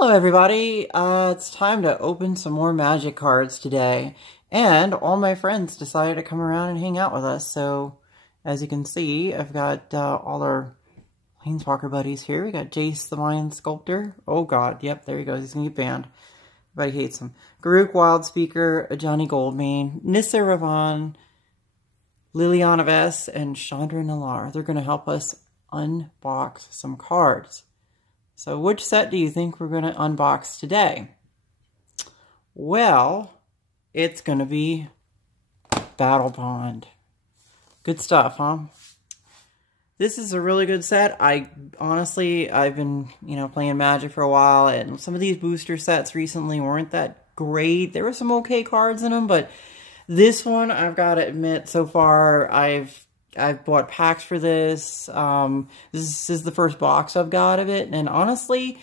Hello everybody, it's time to open some more Magic cards today, and all my friends decided to come around and hang out with us. So as you can see, I've got all our Planeswalker buddies here. We got Jace the Mind Sculptor. Oh god, yep, there he goes, he's gonna get banned. Everybody hates him. Garuk Wildspeaker, Johnny Goldmane, Nissa Ravan, Liliana Vess, and Chandra Nalar. They're gonna help us unbox some cards. So which set do you think we're going to unbox today? Well, it's going to be Battlebond. Good stuff, huh? This is a really good set. Honestly, I've been, playing Magic for a while, and some of these booster sets recently weren't that great. There were some okay cards in them, but this one, I've got to admit, so far, I've bought packs for this. This is the first box I've got of it. And honestly,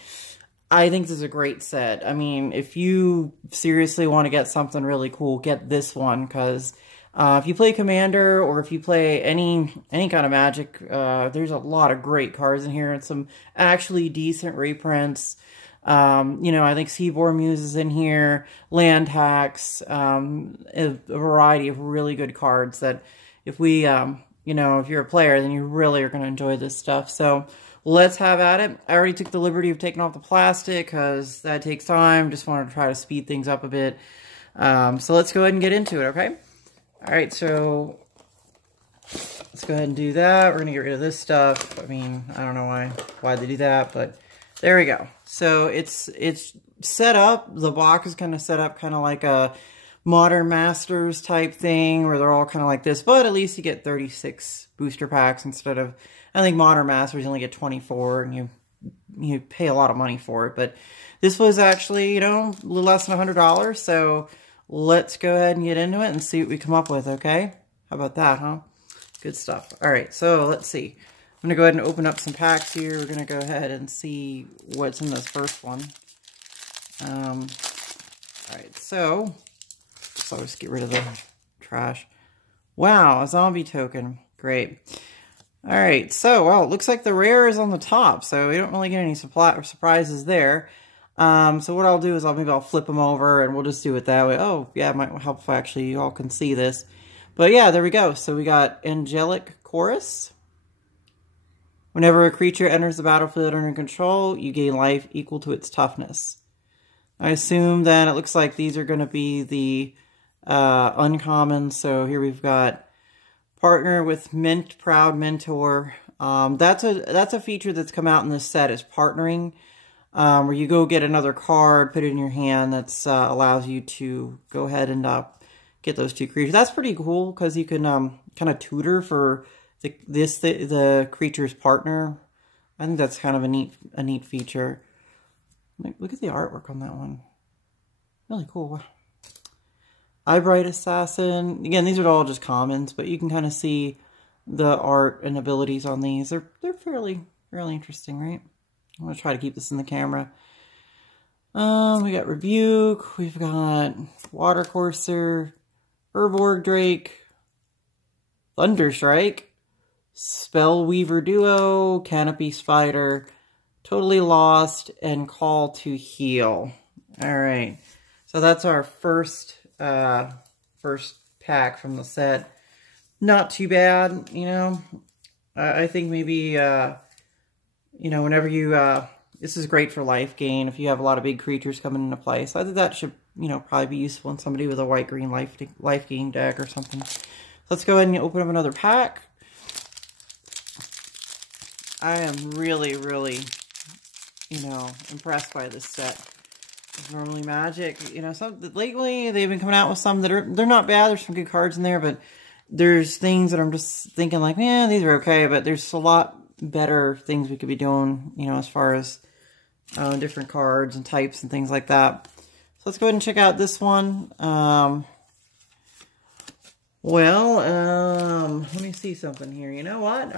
I think this is a great set. I mean, if you seriously want to get something really cool, get this one. Because if you play Commander or if you play any kind of Magic, there's a lot of great cards in here. And some actually decent reprints. I think Seaboard Muse is in here. Land Hacks. A variety of really good cards that if we... if you're a player, then you really are going to enjoy this stuff. So let's have at it. I already took the liberty of taking off the plastic because that takes time. Just wanted to try to speed things up a bit. So let's go ahead and get into it, okay? All right, so let's go ahead and do that. We're going to get rid of this stuff. I mean, I don't know why they do that, but there we go. So it's set up. The box is kind of set up kind of like a Modern Masters type thing where they're all kind of like this, but at least you get 36 booster packs instead of, I think Modern Masters you only get 24 and you pay a lot of money for it. But this was actually, a little less than $100. So let's go ahead and get into it and see what we come up with, okay? How about that, huh? Good stuff. All right, so let's see. I'm going to go ahead and open up some packs here. We're going to go ahead and see what's in this first one. All right, so let's get rid of the trash. Wow, a zombie token. Great. All right, so, well, it looks like the rare is on the top, so we don't really get any surprises there. So what I'll do is maybe I'll flip them over, and we'll just do it that way. Oh, yeah, it might help if actually you all can see this. But yeah, there we go. So we got Angelic Chorus. Whenever a creature enters the battlefield under control, you gain life equal to its toughness. I assume then it looks like these are going to be the uncommon. So here we've got Partner with Proud Mentor. That's a feature that's come out in this set, is partnering, where you go get another card, put it in your hand. That's allows you to go ahead and get those two creatures. That's pretty cool because you can kind of tutor for the creature's partner. I think that's kind of a neat feature. Look at the artwork on that one. Really cool. Eyebright Assassin. Again, these are all just commons, but you can kind of see the art and abilities on these. They're fairly interesting, right? I'm going to try to keep this in the camera. We got Rebuke. We've got Water Courser, Urborg Drake, Thunderstrike, Spellweaver Duo, Canopy Spider, Totally Lost, and Call to Heal. All right. So that's our first pack from the set. Not too bad, I think maybe, whenever you, this is great for life gain if you have a lot of big creatures coming into play. So I think that should, probably be useful in somebody with a white-green life gain deck or something. So let's go ahead and open up another pack. I am really, really, impressed by this set. Normally Magic, lately they've been coming out with some that they're not bad. There's some good cards in there, but there's things that I'm just thinking like, man, these are okay, but there's a lot better things we could be doing, as far as different cards and types and things like that. So let's go ahead and check out this one. Let me see something here. You know what?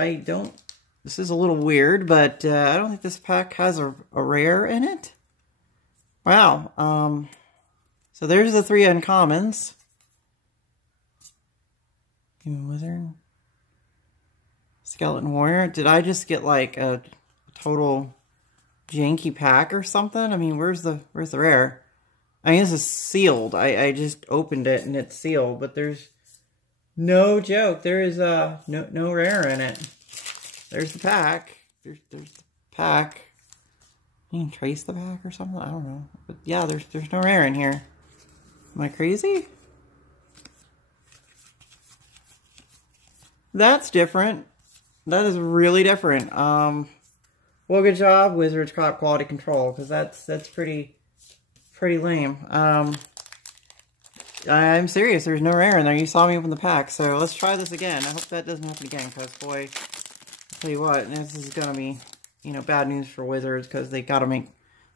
This is a little weird, but I don't think this pack has a rare in it. Wow. So there's the three uncommons. Human Wizard. Skeleton Warrior. Did I just get like a total janky pack or something. I mean, where's the rare? I mean, this is sealed. I just opened it and it's sealed, but there's no joke. There is no rare in it. There's the pack. There's the pack. You can trace the pack or something. I don't know. But yeah, there's no rare in here. Am I crazy? That's different. That is really different. Well, good job, Wizards caught quality control, because that's pretty lame. I'm serious. There's no rare in there. You saw me open the pack, so let's try this again. I hope that doesn't happen again, because boy, I'll tell you what, this is gonna be, you know, bad news for Wizards, because they gotta make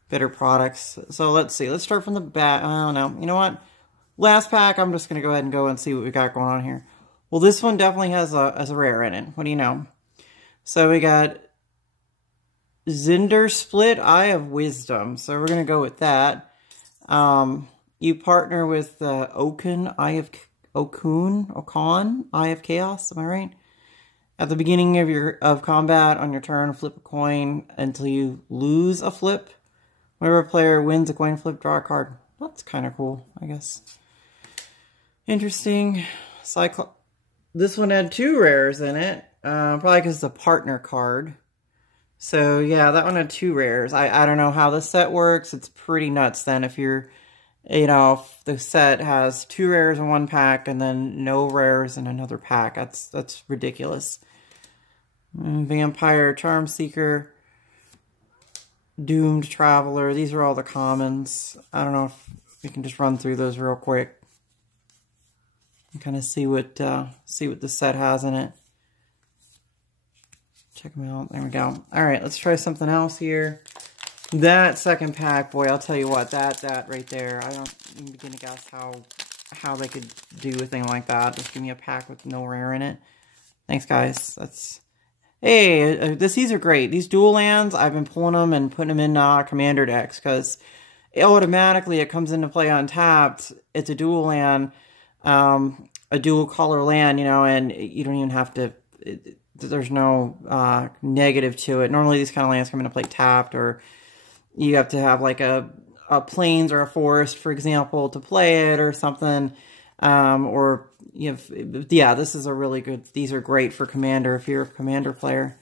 better products. So let's see. Let's start from the back. I don't know. You know what? Last pack. I'm just gonna go ahead and go and see what we got going on here. Well, this one definitely has a rare in it. What do you know? So we got Zinder Split, Eye of Wisdom. So we're going to go with that. You partner with Okun, Eye of Chaos. Am I right? At the beginning of combat on your turn, flip a coin until you lose a flip. Whenever a player wins a coin flip, draw a card. That's kind of cool, I guess. Interesting. This one had 2 rares in it. Probably because it's a partner card. So, yeah, that one had 2 rares. I don't know how this set works. It's pretty nuts then if you're, you know, if the set has 2 rares in one pack and then no rares in another pack. That's ridiculous. Vampire, Charm Seeker, Doomed Traveler. These are all the commons. I don't know if we can just run through those real quick. And kind of see what the set has in it. Check them out. There we go. All right, let's try something else here. That second pack, boy, I'll tell you what, that right there. I don't even begin to guess how they could do a thing like that. Just give me a pack with no rare in it. Thanks, guys. Hey, these are great. These dual lands, I've been pulling them and putting them in commander decks because automatically it comes into play untapped. It's a dual land. A dual color land, you know, and you don't even have to, there's no negative to it. Normally these kind of lands come into play tapped, or you have to have like a plains or a forest, for example, to play it or something. Or you have, yeah, this is a really good, these are great for commander if you're a commander player.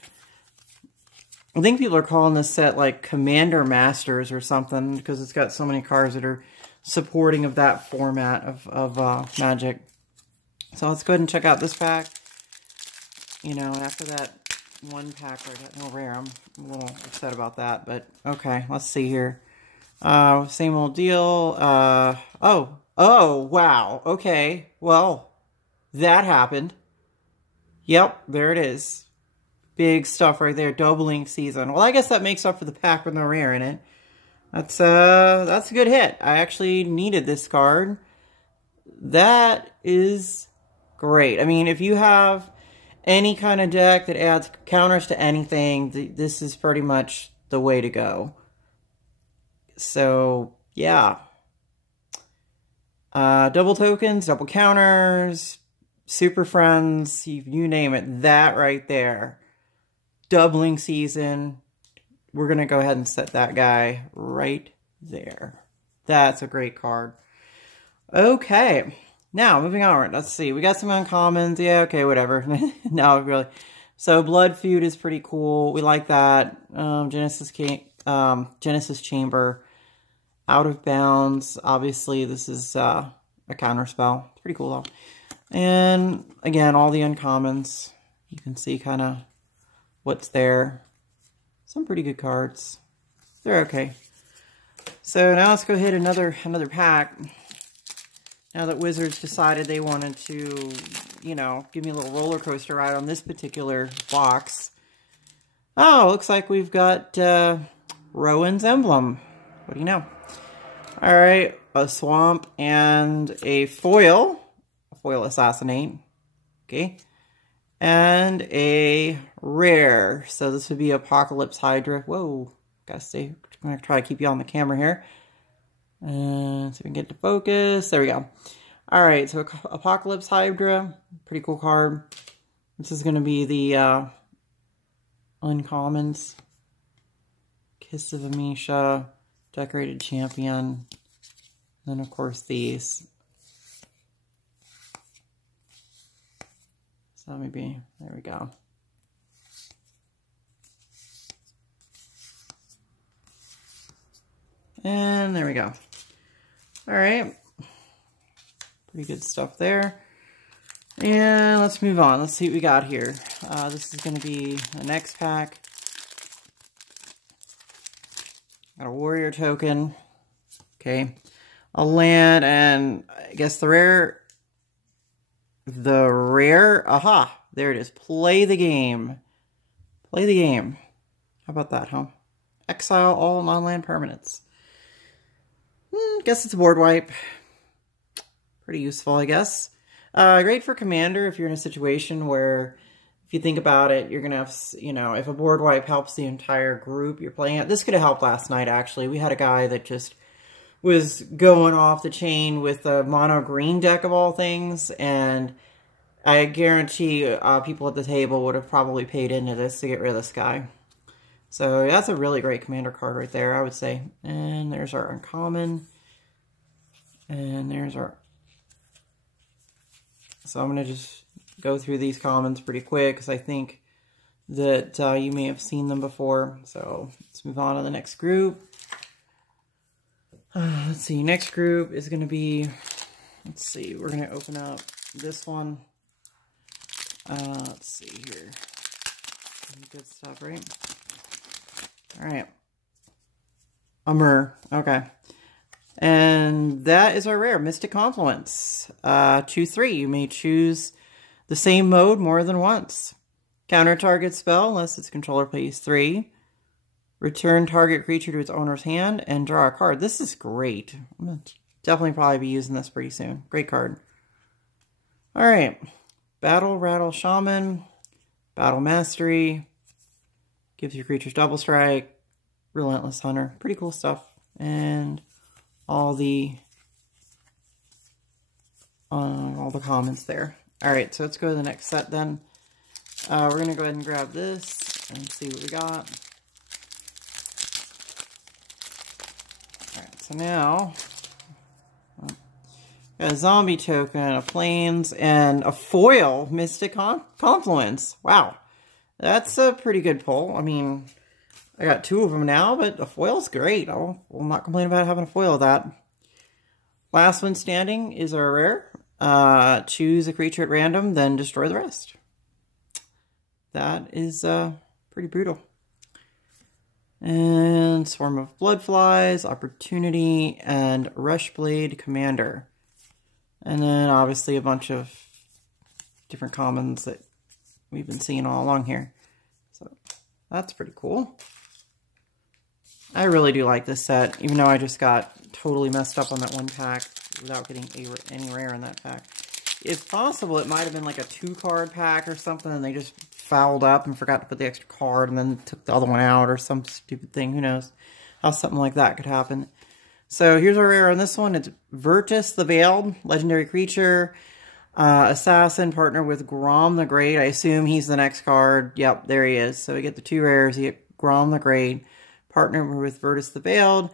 I think people are calling this set like Commander Masters or something because it's got so many cards that are supporting of that format of Magic. So let's go ahead and check out this pack. You know, after that one pack where I got no rare, I'm a little upset about that. But okay, let's see here. Same old deal. Oh, wow. Okay, well, that happened. Yep, there it is. Big stuff right there. Doubling season. Well, I guess that makes up for the pack with no rare in it. That's a good hit. I actually needed this card. That is great. I mean, if you have any kind of deck that adds counters to anything, this is pretty much the way to go. So, yeah. Double tokens, double counters, super friends, you name it. That right there. Doubling season. We're going to go ahead and set that guy right there. That's a great card. Okay. Now, moving on. Let's see. We got some uncommons. Yeah, okay, whatever. No, really. So, Blood Feud is pretty cool. We like that. Genesis Chamber. Out of Bounds. Obviously, this is a counter spell. It's pretty cool, though. And, again, all the uncommons. You can see kind of what's there. Some pretty good cards. They're okay. So now let's go hit another pack. Now that Wizards decided they wanted to, you know, give me a little roller coaster ride on this particular box. Oh, looks like we've got Rowan's Emblem. What do you know? All right, a Swamp and a Foil Assassinate. Okay. And a rare. So this would be Apocalypse Hydra. Whoa. Gotta stay. I'm going to try to keep you on the camera here. And so we can get to focus. There we go. Alright, so Apocalypse Hydra. Pretty cool card. This is going to be the uncommons. Kiss of Amisha, Decorated Champion, and then of course these. So maybe, there we go. And there we go. All right. Pretty good stuff there. And let's move on. Let's see what we got here. This is going to be the next pack. Got a warrior token. Okay. A land, and I guess the rare, aha, there it is. Play the game. Play the game. How about that, huh? Exile all non-land permanents. Guess it's a board wipe. Pretty useful, I guess. Great for commander if you're in a situation where, if you think about it, you're going to have, you know, if a board wipe helps the entire group you're playing at. This could have helped last night, actually. We had a guy that just was going off the chain with a mono green deck of all things, and I guarantee people at the table would have probably paid into this to get rid of this guy. So that's a really great commander card right there, I would say. And there's our uncommon. And there's our... So I'm going to just go through these commons pretty quick because I think that you may have seen them before. So let's move on to the next group. Let's see, next group is going to be... Let's see, we're going to open up this one. Let's see here. Good stuff, right? Alright. Okay. And that is our rare, Mystic Confluence. 2/3. You may choose the same mode more than once. Counter target spell unless its controller plays 3. Return target creature to its owner's hand and draw a card. This is great. I'm going to definitely probably be using this pretty soon. Great card. Alright. Battle Rattle Shaman. Battle Mastery. Gives your creatures double strike. Relentless Hunter. Pretty cool stuff. And all the comments there. Alright, so let's go to the next set then. We're going to go ahead and grab this and see what we got. Alright, so now got a zombie token, a plains, and a foil Mystic Confluence. Wow. That's a pretty good pull. I mean, I got 2 of them now, but a foil's great. I'll not complain about having a foil of that. Last one standing is our rare. Choose a creature at random, then destroy the rest. That is pretty brutal. And Swarm of Bloodflies, Opportunity, and Rushblade Commander. And then obviously a bunch of different commons that we've been seeing all along here. So that's pretty cool. I really do like this set, even though I just got totally messed up on that one pack without getting any rare in that pack. If possible, it might have been like a 2-card pack or something, and they just fouled up and forgot to put the extra card and then took the other one out or some stupid thing. Who knows how something like that could happen. So here's our rare on this one. It's Virtus the Veiled, legendary creature. Assassin, partner with Grom the Great. I assume he's the next card. Yep, there he is. So we get the 2 rares. You get Grom the Great, partner with Virtus the Veiled.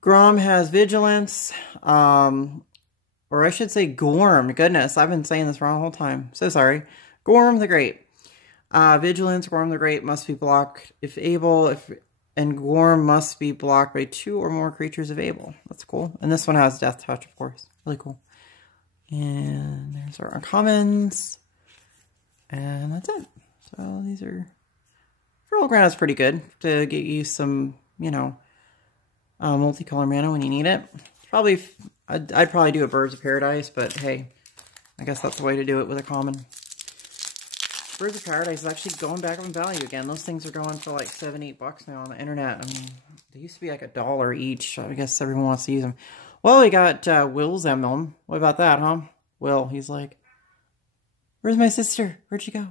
Grom has Vigilance, or I should say Gorm. Goodness, I've been saying this wrong the whole time. So sorry. Gorm the Great. Vigilance, Gorm the Great must be blocked if able, and Gorm must be blocked by 2 or more creatures if able. That's cool. And this one has Death Touch, of course. Really cool. And there's our uncommons. And that's it. So these are... Fertile Ground is pretty good to get you some, you know, multicolor mana when you need it. Probably, I'd probably do a Birds of Paradise, but hey, I guess that's the way to do it with a common. Birds of Paradise is actually going back on value again. Those things are going for like $7, $8 now on the internet. I mean, they used to be like $1 each. I guess everyone wants to use them. Well, we got Will's emblem. What about that, huh? Will, he's like, where's my sister? Where'd she go?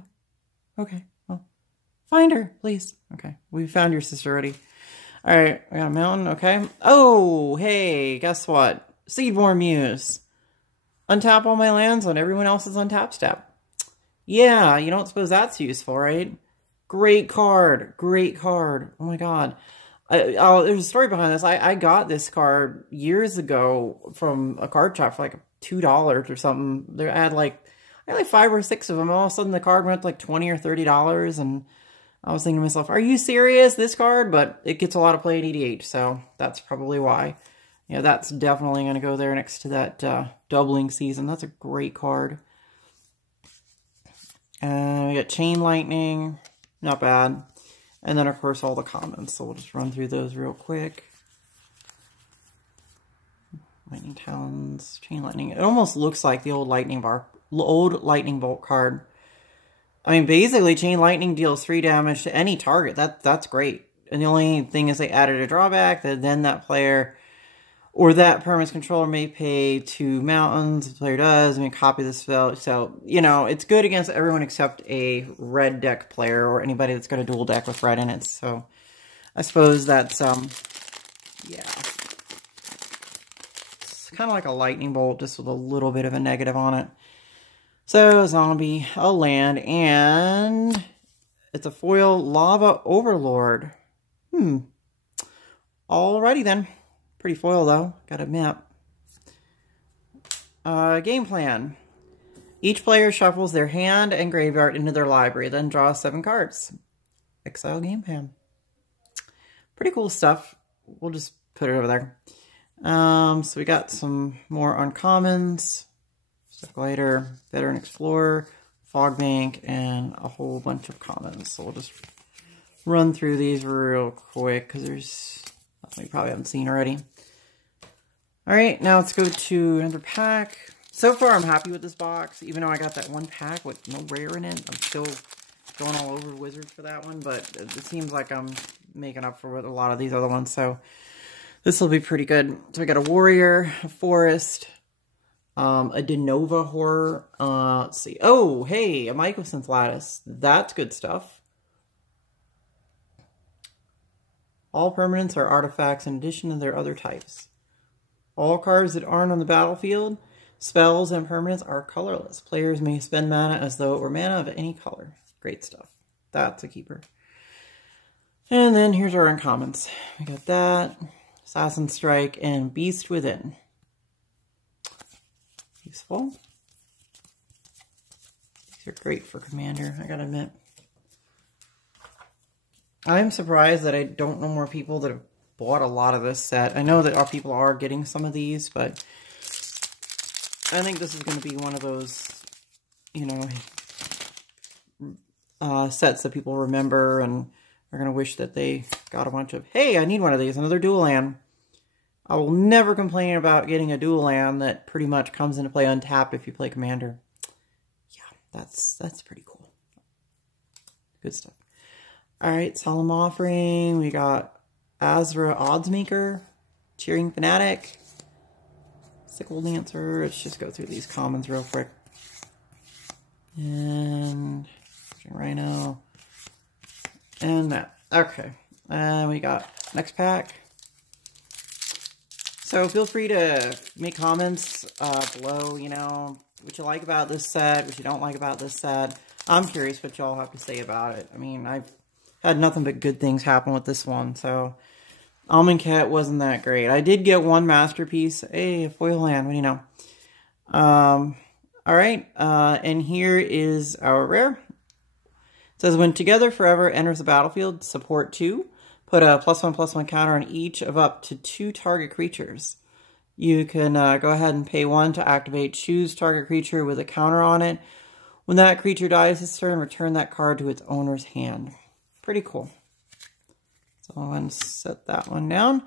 Okay, well, find her, please. Okay, we found your sister already. All right, we got a mountain, okay. Oh, hey, guess what? Seedborn Muse. Untap all my lands when everyone else is on tap step. Yeah, you don't suppose that's useful, right? Great card. Great card. Oh my god. There's a story behind this. I got this card years ago from a card shop for like $2 or something. I had like 5 or 6 of them. All of a sudden the card went up to like $20 or $30, and I was thinking to myself, are you serious, this card? But it gets a lot of play at EDH, so that's probably why. Yeah, that's definitely going to go there next to that doubling season. That's a great card. And we got Chain Lightning, not bad. And then, of course, all the commons. So we'll just run through those real quick. Lightning Talons, Chain Lightning. It almost looks like the old Lightning Bolt card. I mean, basically, Chain Lightning deals 3 damage to any target. That's great. And the only thing is they added a drawback that then that player or that permanent's controller may pay 2 mountains. If the player does, I mean, copy the spell. So, you know, it's good against everyone except a red deck player or anybody that's got a dual deck with red in it. So, I suppose that's, yeah. It's kind of like a lightning bolt, just with a little bit of a negative on it. So, a zombie, a land, and it's a foil Lava Overlord. Alrighty then. Pretty foil, though, gotta admit. Game plan. Each player shuffles their hand and graveyard into their library, then draws 7 cards. Exile game plan. Pretty cool stuff. We'll just put it over there. So we got some more uncommons. Glider, Veteran Explorer, Fog Bank, and a whole bunch of commons. So we'll just run through these real quick, because there's nothing we probably haven't seen already. Alright, now let's go to another pack. So far, I'm happy with this box, even though I got that one pack with no rare in it. I'm still going all over Wizards for that one, but it seems like I'm making up for a lot of these other ones, so this will be pretty good. So we got a Warrior, a Forest, a Denova Horror, let's see. Oh, hey, a Mycosynth Lattice. That's good stuff. All permanents are artifacts in addition to their other types. All cards that aren't on the battlefield, spells, and permanents are colorless. Players may spend mana as though it were mana of any color. Great stuff. That's a keeper. And then here's our uncommons. We got that, Assassin Strike, and Beast Within. Useful. These are great for Commander, I gotta admit. I'm surprised that I don't know more people that have bought a lot of this set. I know that our people are getting some of these, but I think this is going to be one of those, you know, sets that people remember and are going to wish that they got a bunch of, hey, I need one of these, another dual land. I will never complain about getting a dual land that pretty much comes into play untapped if you play Commander. Yeah, that's pretty cool. Good stuff. Alright, Solemn Offering. We got Azra Oddsmaker, Cheering Fanatic, Sickle Dancer. Let's just go through these commons real quick. And Rhino. And that. Okay. And we got next pack. So feel free to make comments below, you know, what you like about this set, what you don't like about this set. I'm curious what y'all have to say about it. I mean, I've had nothing but good things happen with this one, so Almond Cat wasn't that great. I did get one Masterpiece. Hey, a foil land, what do you know? Alright, and here is our rare. It says, when Together Forever enters the battlefield, support 2. Put a +1/+1 counter on each of up to 2 target creatures. You can go ahead and pay 1 to activate choose target creature with a counter on it. When that creature dies this turn, return that card to its owner's hand. Pretty cool. So I'm going to set that one down.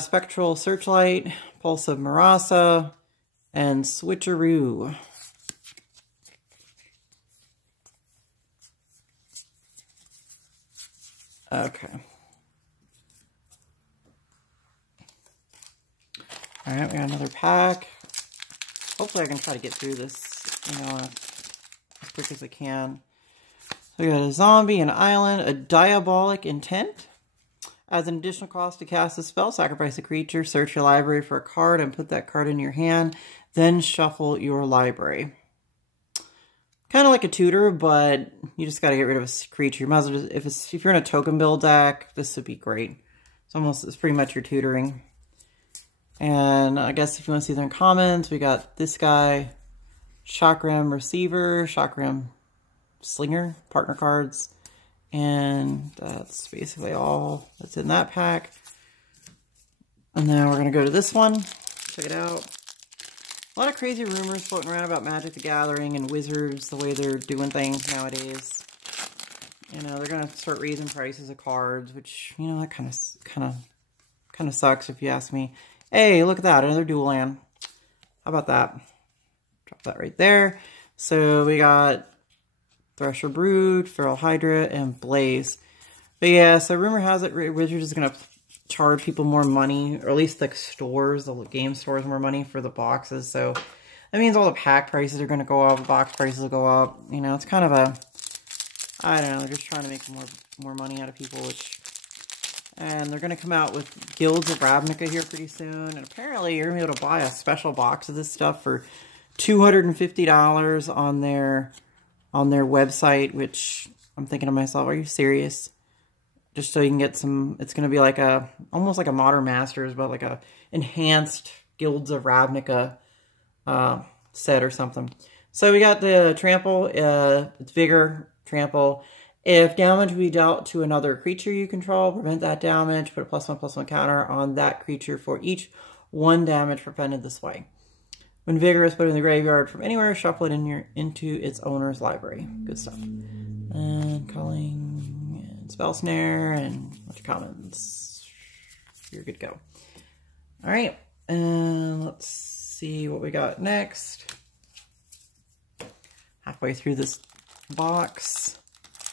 Spectral Searchlight, Pulse of Marasa, and Switcheroo. Okay. Alright, we got another pack. Hopefully I can try to get through this, you know, as quick as I can. So we got a zombie, an island, a Diabolic Intent. As an additional cost to cast a spell, sacrifice a creature, search your library for a card, and put that card in your hand. Then shuffle your library. Kind of like a tutor, but you just got to get rid of a creature. You might as well just, if you're in a token build deck, this would be great. It's pretty much your tutoring. And I guess if you want to see their comments, we got this guy, Chakram Receiver, Chakram Slinger, partner cards. And that's basically all that's in that pack. And now we're going to go to this one. Check it out. A lot of crazy rumors floating around about Magic the Gathering and Wizards, the way they're doing things nowadays. You know, they're going to start raising prices of cards, which, you know, that kind of sucks if you ask me. Hey, look at that, another dual land. How about that? Drop that right there. So we got Thresher Brood, Feral Hydra, and Blaze. But yeah, so rumor has it Wizards is going to charge people more money, or at least the stores, the game stores, more money for the boxes. So that means all the pack prices are going to go up, the box prices will go up. You know, it's kind of a, I don't know, they're just trying to make more money out of people, and they're going to come out with Guilds of Ravnica here pretty soon. And apparently you're going to be able to buy a special box of this stuff for $250 on their website, which I'm thinking to myself, are you serious? Just so you can get some, it's going to be like almost like a Modern Masters, but like a enhanced Guilds of Ravnica set or something. So we got the Trample, it's Vigor, Trample. If damage will be dealt to another creature you control, prevent that damage, put a +1/+1 counter on that creature for each 1 damage prevented this way. When Vigor is put in the graveyard from anywhere, shuffle it into its owner's library. Good stuff. And Calling, and Spell Snare, and a bunch of commons. You're good to go. Alright, and let's see what we got next. Halfway through this box.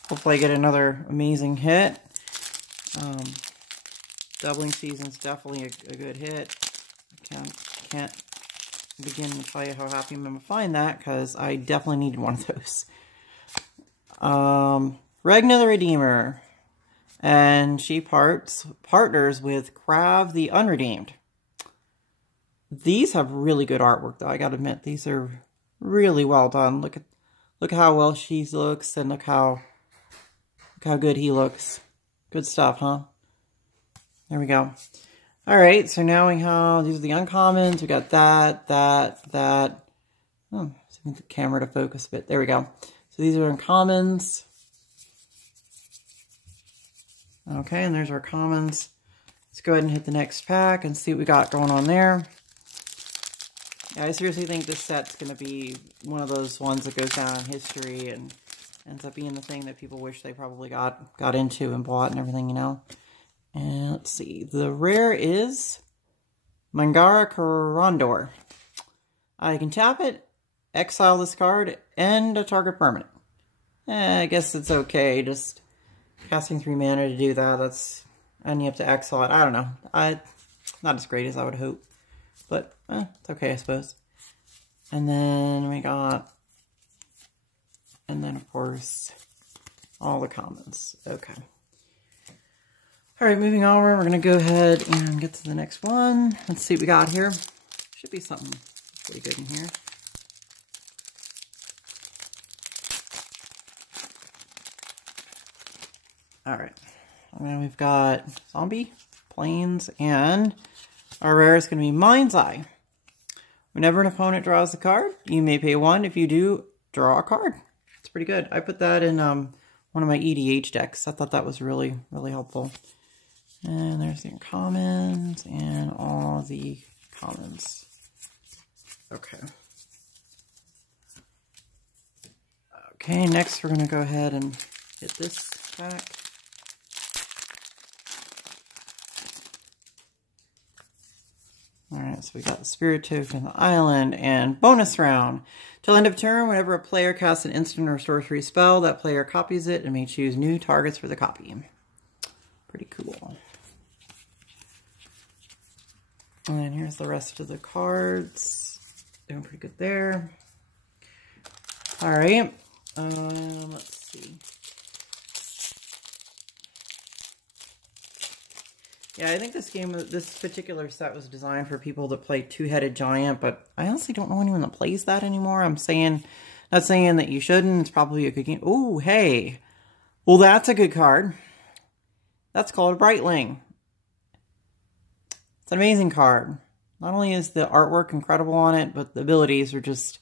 Hopefully I get another amazing hit. Doubling Season's definitely a good hit. I can't begin to tell you how happy I'm going to find that, because I definitely needed one of those. Regna the Redeemer. And she partners with Krav the Unredeemed. These have really good artwork, though. I gotta admit, these are really well done. Look how well she looks, and look how good he looks. Good stuff, huh? There we go. Alright, so now we have, these are the uncommons. We got that. Oh, I need the camera to focus a bit. There we go. So these are uncommons. Okay, and there's our commons. Let's go ahead and hit the next pack and see what we got going on there. Yeah, I seriously think this set's going to be one of those ones that goes down in history and ends up being the thing that people wish they probably got into and bought and everything, you know. And let's see. The rare is Mangara Corondor. I can tap it, exile this card, and a target permanent. I guess it's okay. Just casting 3 mana to do that. And you have to exile it. I don't know. Not as great as I would hope. But it's okay, I suppose. And then we got... And then, of course, all the commons. Okay. Alright, moving on. We're going to go ahead and get to the next one. Let's see what we got here. Should be something pretty good in here. Alright. Now we've got Zombie, Plains, and our rare is going to be Mind's Eye. Whenever an opponent draws a card, you may pay 1. If you do, draw a card. It's pretty good. I put that in one of my EDH decks. I thought that was really, really helpful. And there's the commons and all the commons. Okay. Okay, next we're going to go ahead and hit this pack. Alright, so we got the Spirit Token, the Island, and bonus round. Till end of turn, whenever a player casts an instant or sorcery spell, that player copies it and may choose new targets for the copy. Pretty cool. And then here's the rest of the cards. Doing pretty good there. Alright, let's see. Yeah, I think this particular set was designed for people that play Two-Headed Giant, but I honestly don't know anyone that plays that anymore. I'm saying Not saying that you shouldn't. It's probably a good game. Oh, hey. Well, that's a good card. That's called a Brightling. It's an amazing card. Not only is the artwork incredible on it, but the abilities are just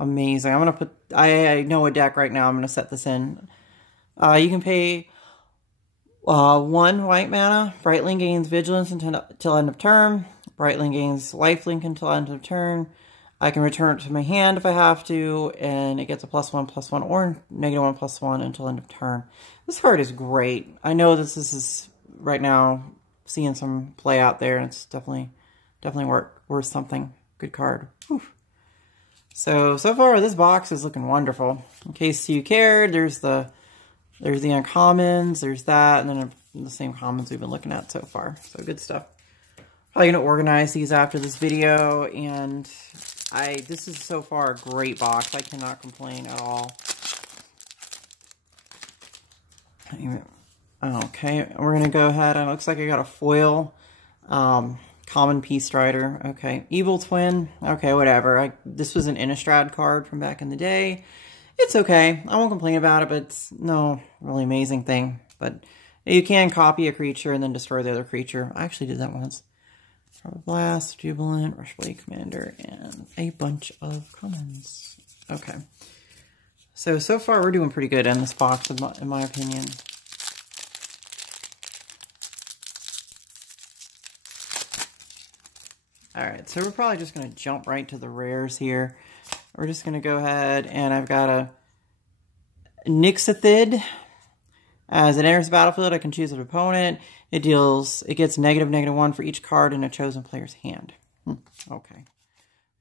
amazing. I'm going to put... I know a deck right now. I'm going to set this in. You can pay 1 white mana. Brightling gains Vigilance until end of turn. Brightling gains Lifelink until end of turn. I can return it to my hand if I have to, and it gets a +1/+1 or -1/+1 until end of turn. This card is great. I know this is right now seeing some play out there, and it's definitely worth something. Good card. Whew. So far this box is looking wonderful. In case you cared, there's the uncommons, there's that, and then the same commons we've been looking at so far. So good stuff. Probably gonna organize these after this video, and this is so far a great box. I cannot complain at all. Okay, we're gonna go ahead, and it looks like I got a foil common Peace Strider. Okay, Evil Twin. Okay, whatever. This was an Innistrad card from back in the day. It's okay. I won't complain about it, but it's no really amazing thing. But you can copy a creature and then destroy the other creature. I actually did that once. Blast, Jubilant, Rushblade Commander, and a bunch of commons. Okay. So far we're doing pretty good in this box, in my opinion. Alright, so we're probably just going to jump right to the rares here. We're just going to go ahead, and I've got a Nixithid. As it enters the battlefield, I can choose an opponent. It gets -1 for each card in a chosen player's hand. Okay.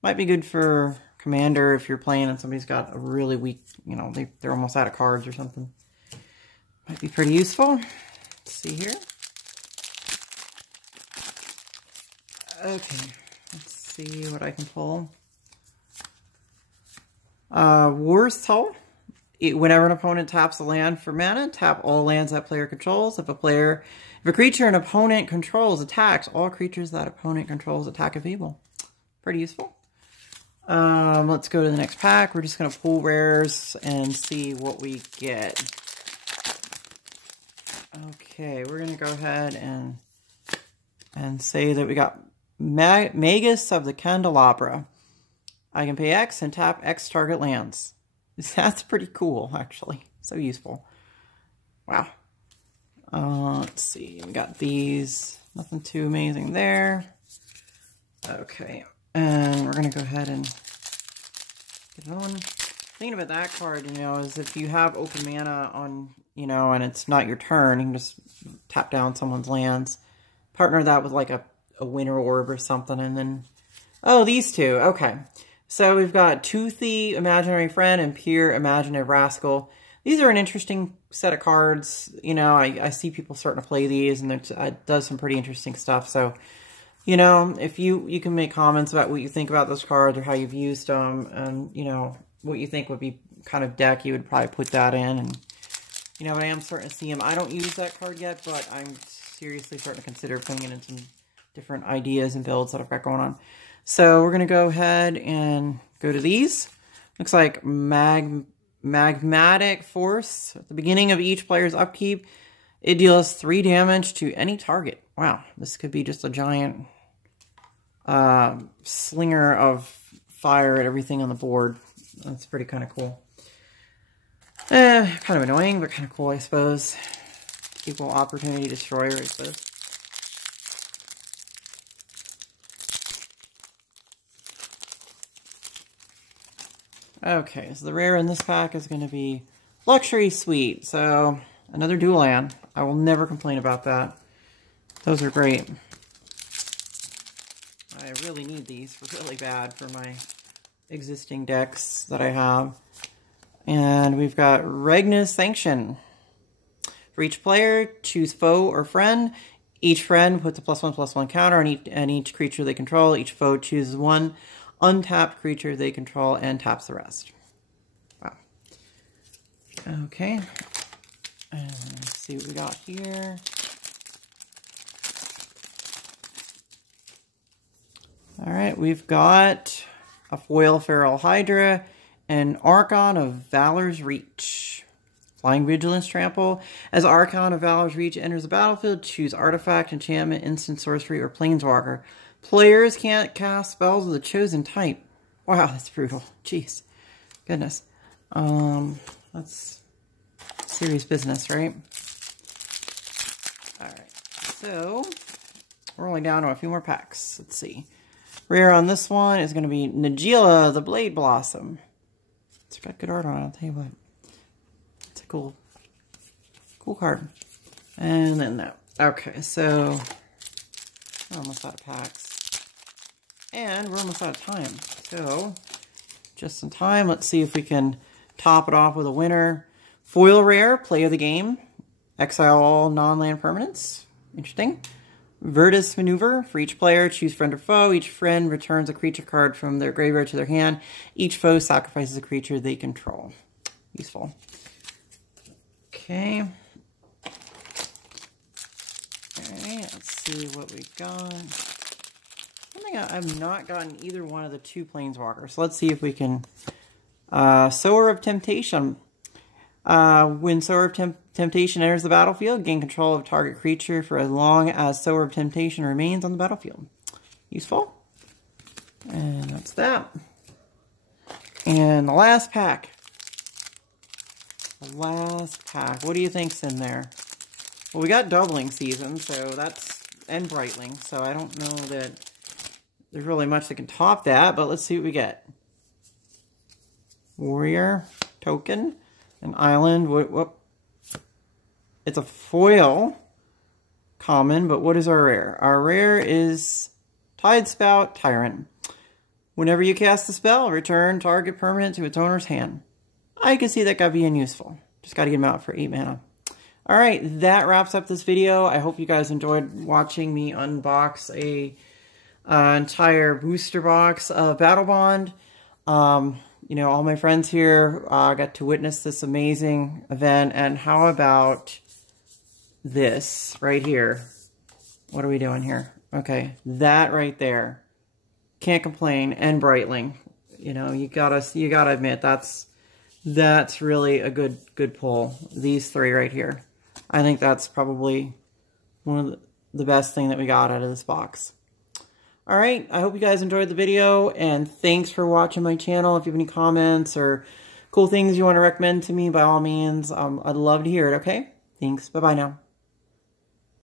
Might be good for Commander if you're playing and somebody's got a really weak, you know, they're almost out of cards or something. Might be pretty useful. Let's see here. Okay. Let's see what I can pull. War's Tull. Whenever an opponent taps a land for mana, tap all lands that player controls. If a creature an opponent controls attacks, all creatures that opponent controls attack if able. Pretty useful. Let's go to the next pack. We're just going to pull rares and see what we get. Okay, we're going to go ahead and say that we got Magus of the Candelabra. I can pay X and tap X target lands. That's pretty cool, actually. So useful. Wow. Let's see. We got these. Nothing too amazing there. Okay. And we're going to go ahead and get another one. Thinking about that card, you know, is if you have open mana on, you know, and it's not your turn, you can just tap down someone's lands. Partner that with like a Winter Orb or something, and then... Oh, these two. Okay. So we've got Toothy, Imaginary Friend, and Pure Imaginative Rascal. These are an interesting set of cards. You know, I see people starting to play these, and it does some pretty interesting stuff. So, you know, if you can make comments about what you think about those cards or how you've used them, and, you know, what you think would be kind of deck you would probably put that in. And, you know, I am starting to see them. I don't use that card yet, but I'm seriously starting to consider putting it in some different ideas and builds that I've got going on. So we're going to go ahead and go to these. Looks like Magmatic Force. At the beginning of each player's upkeep, it deals 3 damage to any target. Wow, this could be just a giant slinger of fire at everything on the board. That's pretty kind of cool. Kind of annoying, but kind of cool, I suppose. Equal opportunity destroyer, I suppose. Okay, so the rare in this pack is going to be Luxury Suite. So, another dual land. I will never complain about that. Those are great. I really need these really bad for my existing decks that I have. And we've got Regna's Sanction. For each player, choose foe or friend. Each friend puts a +1/+1 counter on each creature they control. Each foe chooses one untapped creature they control and taps the rest. Wow. Okay. And let's see what we got here. Alright, we've got a foil Feral Hydra And Archon of Valor's Reach. Flying Vigilance Trample. As Archon of Valor's Reach enters the battlefield, choose Artifact, Enchantment, Instant Sorcery, or Planeswalker. Players can't cast spells of the chosen type. Wow, that's brutal. Jeez. Goodness. That's serious business, right? Alright, so we're only down to a few more packs. Let's see. Rare on this one is going to be Najeela, the Blade Blossom. It's got good art on it, I'll tell you what. It's a cool card. And then that. Okay, so we're almost out of packs. And we're almost out of time. So, just in time, let's see if we can top it off with a winner. Foil Rare, Play of the Game. Exile all non-land permanents. Interesting. Virtus Maneuver. For each player, choose friend or foe. Each friend returns a creature card from their graveyard to their hand. Each foe sacrifices a creature they control. Useful. Okay. Alright, let's see what we got. I think I've not gotten either one of the 2 Planeswalkers. So let's see if we can... Sower of Temptation. When Sower of Temptation enters the battlefield, gain control of target creature for as long as Sower of Temptation remains on the battlefield. Useful. And that's that. And the last pack. The last pack. What do you think's in there? Well, we got Doubling Season, so that's... and Brightling, so I don't know that there's really much that can top that, but let's see what we get. Warrior, Token, an Island, whoop. It's a foil, common, but what is our rare? Our rare is Tidespout Tyrant. Whenever you cast a spell, return target permanent to its owner's hand. I can see that guy being useful. Just got to get him out for 8 mana. Alright, that wraps up this video. I hope you guys enjoyed watching me unbox a entire booster box of Battlebond. You know, all my friends here got to witness this amazing event. And how about this right here? What are we doing here? Okay, that right there. Can't complain. And Brightling. You know, you gotta admit that's really a good pull. These 3 right here. I think that's probably one of the best thing that we got out of this box. Alright, I hope you guys enjoyed the video, and thanks for watching my channel. If you have any comments or cool things you want to recommend to me, by all means, I'd love to hear it, okay? Thanks, bye-bye now.